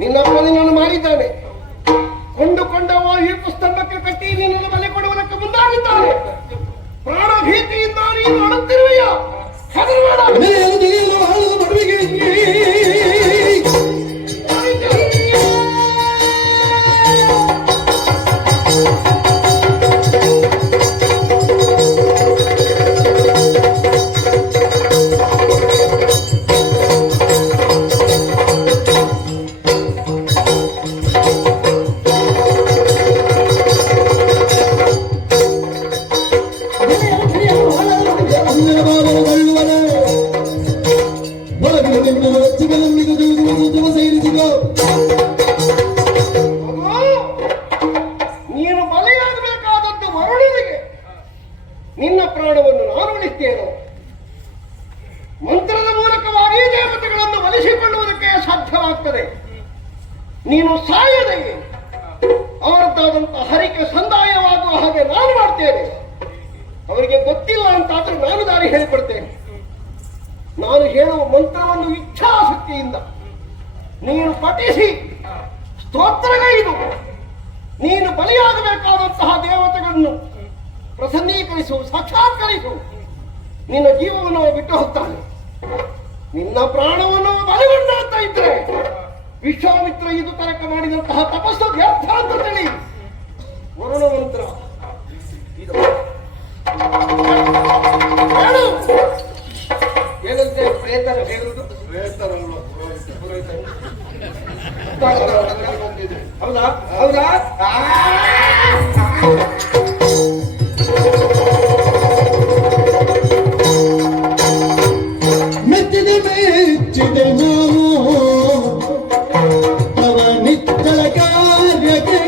ನಿನ್ನಪ್ಪ ನಿನ್ನನ್ನು ಮಾಡಿದ್ದಾನೆ. ಕೊಂಡುಕೊಂಡವ ಈರ್ಪು ಸ್ತಂಭಕ್ಕೆ ಕಟ್ಟಿ ನಿನ್ನನ್ನು ಬಲಿ ಕೊಡುವುದಕ್ಕೆ ಮುಂದಾಗಿದ್ದಾನೆ. ಪ್ರಾಣ ಭೀತಿಯಿಂದ ನೀನು ಅಳುತ್ತಿರುವೆಯ? ನೀನು ಬಲಿಯಾಗಬೇಕಾದದ್ದು ವರುಣನಿಗೆ. ನಿನ್ನ ಪ್ರಾಣವನ್ನು ನಾನು ಉಳಿಸ್ತೇನೆ. ಮಂತ್ರದ ಮೂಲಕವಾಗಿ ದೇವತೆಗಳನ್ನು ಒಲಿಸಿಕೊಳ್ಳುವುದಕ್ಕೆ ಸಾಧ್ಯವಾಗ್ತದೆ. ನೀನು ಸಾಯದೆ ಅವರದ್ದಾದಂತಹ ಹರಿಕೆ ಸಂದಾಯವಾಗುವ ಹಾಗೆ ನಾನು ಮಾಡ್ತೇನೆ. ಅವರಿಗೆ ಗೊತ್ತಿಲ್ಲ ಅಂತಾದ್ರೆ ನಾನು ದಾರಿ ಹೇಳಿಕೊಡ್ತೇನೆ. ನಾನು ಹೇಳುವ ಮಂತ್ರವನ್ನು ಇಚ್ಛಾಶಕ್ತಿಯಿಂದ ನೀನು ಪಠಿಸಿ ಸ್ತೋತ್ರಗೈದು ನೀನು ಬಲಿಯಾಗಬೇಕಾದಂತಹ ದೇವತೆಗಳನ್ನು ಪ್ರಸನ್ನೀಕರಿಸು, ಸಾಕ್ಷಾತ್ಕರಿಸು. ನಿನ್ನ ಜೀವವನ್ನು ಬಿಟ್ಟು ಹೋಗ್ತಾನೆ. ನಿನ್ನ ಪ್ರಾಣವನ್ನು ಬಲಿಗೊಂಡ ಅಂತ ಇದ್ರೆ ವಿಶ್ವಾಮಿತ್ರ ಇದು ತನಕ ಮಾಡಿದಂತಹ ತಪಸ್ಸು ವ್ಯರ್ಥ ಅಂತ ತಿಳಿ. ವರುಣ ಮಂತ್ರ ಇದು ಏನಂತೆ ಪ್ರೇತರ ಹೇಳುವುದು? ಹೌದಾ ಹೌದಾ? ಮೆಚ್ಚಿದೆ ಮೆಚ್ಚಿದೆ ನಾವು ತವ ನಿಚ್ಚಳ ಕಾರ್ಯಕ್ಕೆ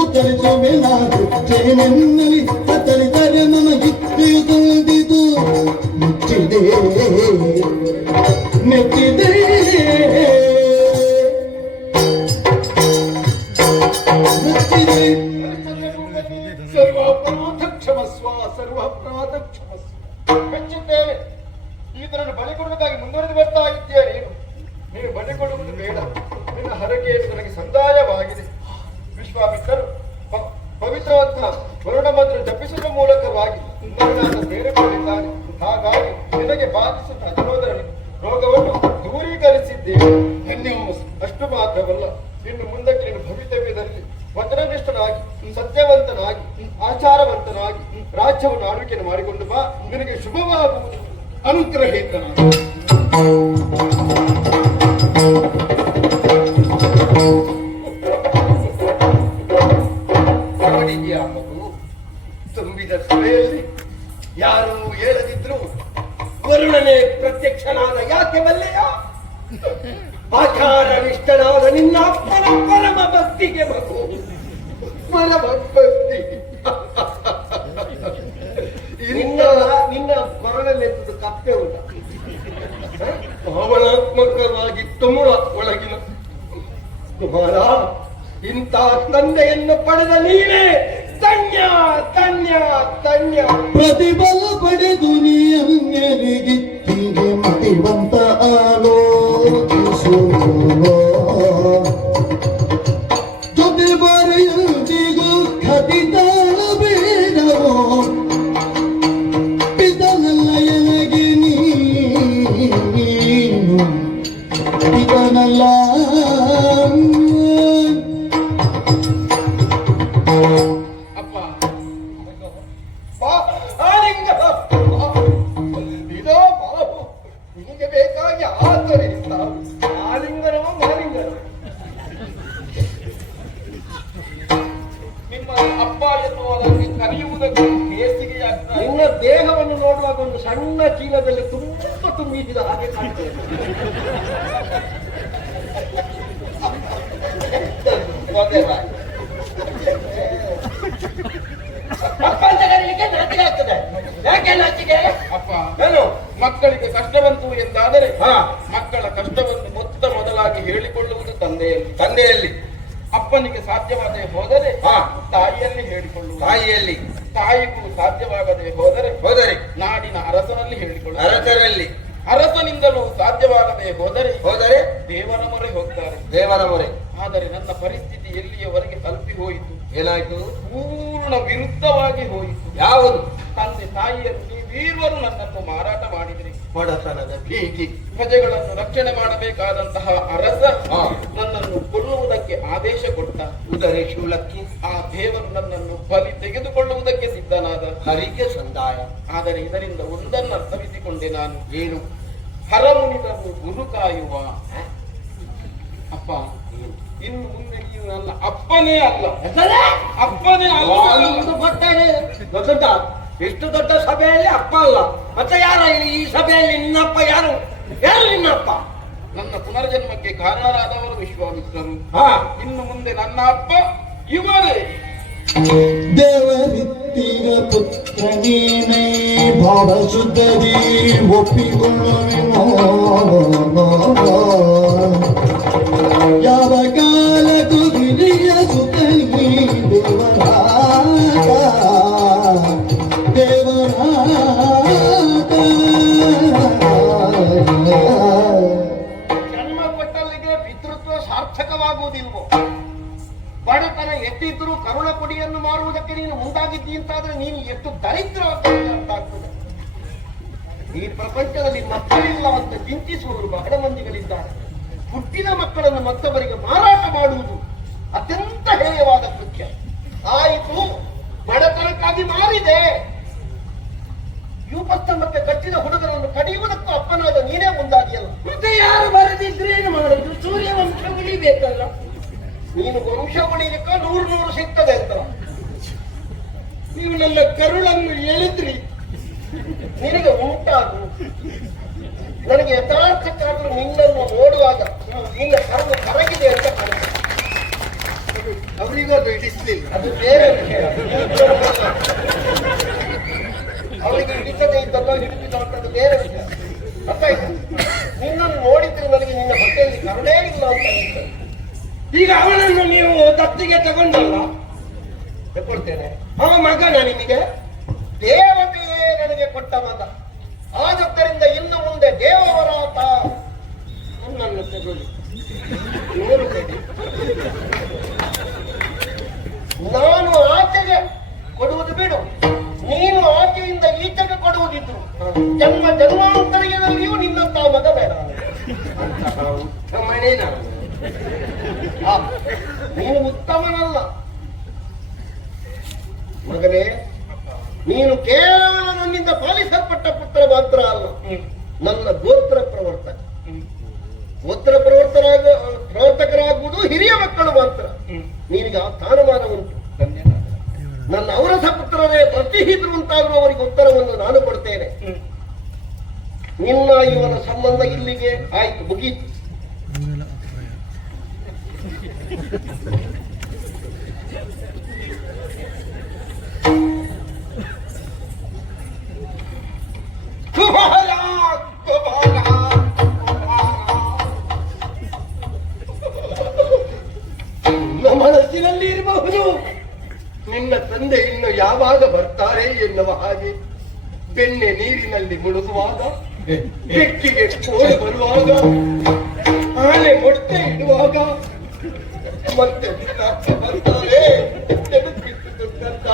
ಉತ್ತರಿಸುವೆ ನಾನು ಜಯನೆನ್ನಲಿ ಸತ್ತಲಿದರೆ ನನಗಿತ್ತೆಯು ತಿಳಿದಿತು. ಮೆಚ್ಚಿದೆ ಮೆಚ್ಚಿದೆ ಮೆಚ್ಚಿದೆ. ಸರ್ವಾಪರಾಧ ಕ್ಷಮಸ್ವ, ಸರ್ವಾಪರಾಧ ಕ್ಷಮಸ್ವ. ಮೆಚ್ಚಿದ್ದೇವೆ. ಈತನನ್ನು ಬಲಿ ಕೊಡುವುದಾಗಿ ಮುಂದುವರೆದು ಬರ್ತಾ ಇದ್ದೇನೆ. ನೀವು ಬಲಿ ಕೊಡುವುದು ಬೇಡ. ನಿನ್ನ ಹರಕೆಯನ್ನು ನನಗೆ ಸಂದಾಯವಾಗಿದೆ. ವಿಶ್ವಾಮಿತ್ರರು ಪವಿತ್ರವಂತ ವರುಣ ಮಂತ್ರ ಜಪಿಸುವ ಮೂಲಕವಾಗಿ ಮರಣವನ್ನು ಸೇರಿಕೊಂಡಿದ್ದಾನೆ. ಹಾಗಾಗಿ ನಿನಗೆ ಬಾಧಿಸುತ್ತ ಅತಿರೋಧನ ರೋಗವನ್ನು ದೂರೀಕರಿಸಿದ್ದೇವೆ. ಅಷ್ಟು ಮಾತ್ರವಲ್ಲ, ಇನ್ನು ಮುಂದಕ್ಕೆ ನೀನು ಭವಿತವ್ಯದಲ್ಲಿ ವಚನನಿಷ್ಠನಾಗಿ, ಸತ್ಯವಂತನಾಗಿ, ಆಚಾರವಂತನಾಗಿ ರಾಜ್ಯವನ್ನು ಆಳ್ವಿಕೆಯನ್ನು ಮಾಡಿಕೊಂಡು ಬಾ. ನಿನಗೆ ಶುಭವಾಗುವುದು. ಅನುಗ್ರಹೀತನಾಗಿ ಆಚಾರವಿಷ್ಟನಾದ ನಿನ್ನ ಅಪ್ಪನ ಪರಮ ಭಕ್ತಿಗೆ ಮಗು ಪರಮ ಭಕ್ತಿ. ನಿನ್ನ ಕೊರಳಲ್ಲಿ ಕಪ್ಪೆ ಉಂಟ ಭಾವನಾತ್ಮಕವಾಗಿ ತುಂಬ ಒಳಗಿನ ಕುಮಾರ. ಇಂಥ ತಂದೆಯನ್ನು ಪಡೆದ ನೀನೇ ಧನ್ಯ ಧನ್ಯ ಧನ್ಯ. ಪ್ರತಿಫಲ ಪಡೆದು ನೀರಿಗಿತ್ತಿಗೆ ಮತಿವಂತ ಆಲೋಚಿಸು. ಜೊತೆ ಬರೆಯುತ್ತಿಗೂ ಖತಿತಾಳ ಬೇಡವೋ ಪಿತನಲ್ಲ ಎನಗೆ ನೀನು ಪಿತನಲ್ಲ. ಇದೋ ಬಾಬು ನಿಮಗೆ ಬೇಕಾಗಿ ಆದ್ದರಿಂದ ಆಲಿಂಗನವೋ ಮಾಲಿಂಗನ ನಿಮ್ಮ ಅಪ್ಪ ಎನ್ನುವುದಕ್ಕೆ ಕರೆಯುವುದಕ್ಕೆ ಬೇಸಿಗೆಯಾಗ್ತದೆ. ನಿನ್ನ ದೇಹವನ್ನು ನೋಡುವಾಗ ಒಂದು ಸಣ್ಣ ಚೀಲದಲ್ಲಿ ತುಂಬ ತುಂಬಿಸಿದ ಹಾಗೆ ಕಾಣ್ತದೆ. ಅಪ್ಪ ಅಂತ ಕರೀಲಿಕ್ಕೆ ನಾಚಿಕೆ ಆಗ್ತದೆ. ಯಾಕೆ ನಾಚಿಕೆ? ಅಪ್ಪ, ನಾನು ಮಕ್ಕಳಿಗೆ ಕಷ್ಟ ಬಂತು ಎಂದಾದರೆ ಮಕ್ಕಳ ಕಷ್ಟವನ್ನು ಮೊದಲಾಗಿ ಹೇಳಿಕೊಳ್ಳುವುದು ತಂದೆಯಲ್ಲಿ. ಅಪ್ಪನಿಗೆ ಸಾಧ್ಯವಾಗದೆ ಹೋದರೆ ತಾಯಿಯಲ್ಲಿ ಹೇಳಿಕೊಳ್ಳುವುದು. ತಾಯಿಗೂ ಸಾಧ್ಯವಾಗದೆ ಹೋದರೆ ನಾಡಿನ ಅರಸನಲ್ಲಿ ಹೇಳಿಕೊಳ್ಳುವುದು. ಅರಸನಿಂದಲೂ ಸಾಧ್ಯವಾಗದೆ ಹೋದರೆ ದೇವರ ಮೊರೆ ಹೋಗ್ತಾರೆ. ಆದರೆ ನನ್ನ ಪರಿಸ್ಥಿತಿ ಎಲ್ಲಿಯವರೆಗೆ ತಲುಪಿ ಹೋಯಿತು? ಏನಾಯ್ತು? ಪೂರ್ಣ ವಿರುದ್ಧವಾಗಿ ಹೋಯಿತು. ಯಾವುದು? ತಂದೆ ತಾಯಿಯನ್ನು ನೀವೀರ್ವರು ನನ್ನನ್ನು ಮಾರಾಟ ಮಾಡಿದ್ರಿ. ಬಡತನದ ಭೀತಿ ಪ್ರಜೆಗಳನ್ನು ರಕ್ಷಣೆ ಮಾಡಬೇಕಾದಂತಹ ಅರಸ ನನ್ನನ್ನು ಕೊಲ್ಲುವುದಕ್ಕೆ ಆದೇಶ ಕೊಟ್ಟ. ಉದರೆ ಶೂಲಕ್ಕಿ ಆ ದೇವರು ನನ್ನನ್ನು ಬಲಿ ತೆಗೆದುಕೊಳ್ಳುವುದಕ್ಕೆ ಸಿದ್ಧನಾದ. ಹರಿಗೆ ಸಂದಾಯ. ಆದರೆ ಇದರಿಂದ ಒಂದನ್ನು ಅರ್ಥವಿಸಿಕೊಂಡೆ ನಾನು. ಏನು? ಹರಮುನಿದನ್ನು ಗುರು ಕಾಯುವ. ಅಪ್ಪ, ಇನ್ನು ಮುಂದೆ ನೀವು ನನ್ನ ಅಪ್ಪನೇ ಅಲ್ಲ. ಅಪ್ಪನೇ ಅಲ್ಲ. ದೊಡ್ಡ ಎಷ್ಟು ದೊಡ್ಡ ಸಭೆಯಲ್ಲಿ ಅಪ್ಪ ಅಲ್ಲ ಮತ್ತೆ ಯಾರ ಈ ಸಭೆಯಲ್ಲಿ ನಿನ್ನಪ್ಪ? ಯಾರು ನಿನ್ನಪ್ಪ? ನನ್ನ ಪುನರ್ಜನ್ಮಕ್ಕೆ ಕಾರಣರಾದವರು ವಿಶ್ವಾಮಿತ್ರರು. ಇನ್ನು ಮುಂದೆ ನನ್ನ ಅಪ್ಪ ಇವರೇ. ದೇವರಿತ್ತಿನ ಪುತ್ರ ನೀನೇ ಭಾವ ಶುದ್ಧದಿ ಒಪ್ಪಿಕೊಳ್ಳುವೆನೋ. ಯಾವ ಕಾಲಕ್ಕೂ ಹಿರಿಯ ಸುತನಿ ಜನ್ಮ ಕೊಟ್ಟಲ್ಲಿಗೆ ಪಿತೃತ್ವ ಸಾರ್ಥಕವಾಗುವುದಿಲ್ವೋ? ಬಡತನ ಎತ್ತಿದ್ರೂ ಕರುಣ ಕೊಡಿಯನ್ನು ಮಾರುವುದಕ್ಕೆ ನೀನು ಮುಂದಾಗಿದ್ದಿ ಅಂತಾದ್ರೆ ನೀನು ಎಷ್ಟು ದರಿದ್ರ ಅಂತ ಆಗ್ತದೆ. ಈ ಪ್ರಪಂಚದಲ್ಲಿ ಮಕ್ಕಳಿಲ್ಲ ಅಂತ ಚಿಂತಿಸುವವರು ಬಹಳ ಮಂದಿಗಳಿದ್ದಾರೆ. ಹುಟ್ಟಿದ ಮಕ್ಕಳನ್ನು ಮತ್ತೊಬ್ಬರಿಗೆ ಮಾರಾಟ ಮಾಡುವುದು ಅತ್ಯಂತ ಹೇಯವಾದ ಕೃತ್ಯ. ಆಯಿತು, ಬಡತನಕ್ಕಾಗಿ ಮಾರಿದೆ. ಯೂಪಸ್ತಂಭಕ್ಕೆ ಕಟ್ಟಿದ ಹುಡುಗರನ್ನು ಕಡಿಯುವುದಕ್ಕೂ ಅಪ್ಪನಾದ ನೀನೇ ಮುಂದಾಗಿಯಲ್ಲ. ಮತ್ತೆ ಯಾರು ಬರದಿದ್ರೆ ಏನು ಮಾಡುದು? ಸೂರ್ಯ ವಂಶ ಉಳಿಬೇಕಲ್ಲ. ನೀನು ವಂಶ ಉಳಿಲಿಕ್ಕೆ 100 ಸಿಗ್ತದೆ ಅಂತ ನೀವು ನನ್ನ ಕರುಳನ್ನು ಎಳೆದ್ರಿ. ನಿನಗೆ ಉಂಟಾದು ನನಗೆ ಯಥಾರ್ಥಕ್ಕಾದ್ರೂ ನಿನ್ನನ್ನು ನೋಡುವಾಗ ನಿನ್ನ ಕರುಳು ಕರಗಿದೆ ಅಂತ ಕಾಣುತ್ತೆ. ಅವರಿಗೂ ಅದು ಹಿಡಿಸ್ಲಿಲ್ಲ, ಅದು ಬೇರೆ ವಿಷಯ. ಅವರಿಗೆ ಹಿಡಿಸದೆ ಇದ್ದಲ್ಲ ಹಿಡಿದಿದ್ದಂಥದ್ದು ಬೇರೆ ವಿಷಯ. ಅರ್ಥಾಯ್ತು? ನಿನ್ನನ್ನು ನೋಡಿದ್ರೆ ನನಗೆ ನಿನ್ನ ಹೊಟ್ಟೆಯಲ್ಲಿ ಕರುಣೇ ಇಲ್ಲ ಅಂತ ಅನಿಸ್ತದೆ. ಈಗ ಅವನನ್ನು ನೀವು ದತ್ತಿಗೆ ತಗೊಂಡಲ್ಲ, ತಗೊಳ್ತೇನೆ. ಅವ ಮಗನ ನಿಮಗೆ? ದೇವತೆಯೇ ನನಗೆ ಕೊಟ್ಟ ಮಗ. ಆದದ್ದರಿಂದ ಇನ್ನು ಮುಂದೆ ದೇವವರಾತ ನನ್ನನ್ನು ತಗೊಳ್ಳಿ. ನೋಡುತ್ತೇನೆ, ನಾನು ಆಚೆಗೆ ಕೊಡುವುದು ಬಿಡು, ನೀನು ಆಚೆಯಿಂದ ಈಚೆಗೆ ಕೊಡುವುದಿದ್ರು ಜನ್ಮಾಂತರದಲ್ಲಿಯೂ ನಿನ್ನಂತ ಮಗ ಬೇಡ. ಉತ್ತಮನೇ ನಾನು. ನೀನು ಉತ್ತಮನಲ್ಲ ಮಗನೇ. ನೀನು ಕೇವಲ ನನ್ನಿಂದ ಪಾಲಿಸಲ್ಪಟ್ಟ ಪುತ್ರ ಮಾತ್ರ ಅಲ್ಲ, ನನ್ನ ಗೋತ್ರ ಪ್ರವರ್ತಕ. ಗೋತ್ರ ಪ್ರವರ್ತಕರಾಗುವುದು ಹಿರಿಯ ಮಕ್ಕಳು ಮಾತ್ರ. ನಿನಗೆ ಆ ಸ್ಥಾನಮಾನ ಉಂಟು. ನನ್ನ ಔರಸ ಪುತ್ರರೇ ಪ್ರತಿಹಿತರು ಉಂಟಾಗುವವರಿಗೆ ಉತ್ತರವನ್ನು ನಾನು ಕೊಡ್ತೇನೆ. ನಿನ್ನ ಇವನ ಸಂಬಂಧ ಇಲ್ಲಿಗೆ ಆಯ್ತು, ಮುಗೀತು. ಕನಸಿನಲ್ಲಿ ಇರಬಹುದು. ನಿನ್ನ ತಂದೆ ಇನ್ನು ಯಾವಾಗ ಬರ್ತಾರೆ ಎನ್ನುವ ಹಾಗೆ ಬೆಣ್ಣೆ ನೀರಿನಲ್ಲಿ ಮುಳುಗುವಾಗ, ಬೆಕ್ಕಿಗೆ ಕೋಳಿ ಬರುವಾಗ, ಆನೆ ಮೊಟ್ಟೆ ಇಡುವಾಗ ಮತ್ತೆ ಬರ್ತಾರೆ ನೆನಪಿಟ್ಟುಕೊಂಡಂತ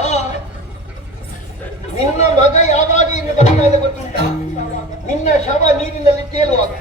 ನಿನ್ನ ಮಗ ಯಾವಾಗ ಇನ್ನು ಬರ್ತಾರೆ ಗೊತ್ತುಂಟ? ನಿನ್ನ ಶವ ನೀರಿನಲ್ಲಿ ತೇಲುವಾಗ.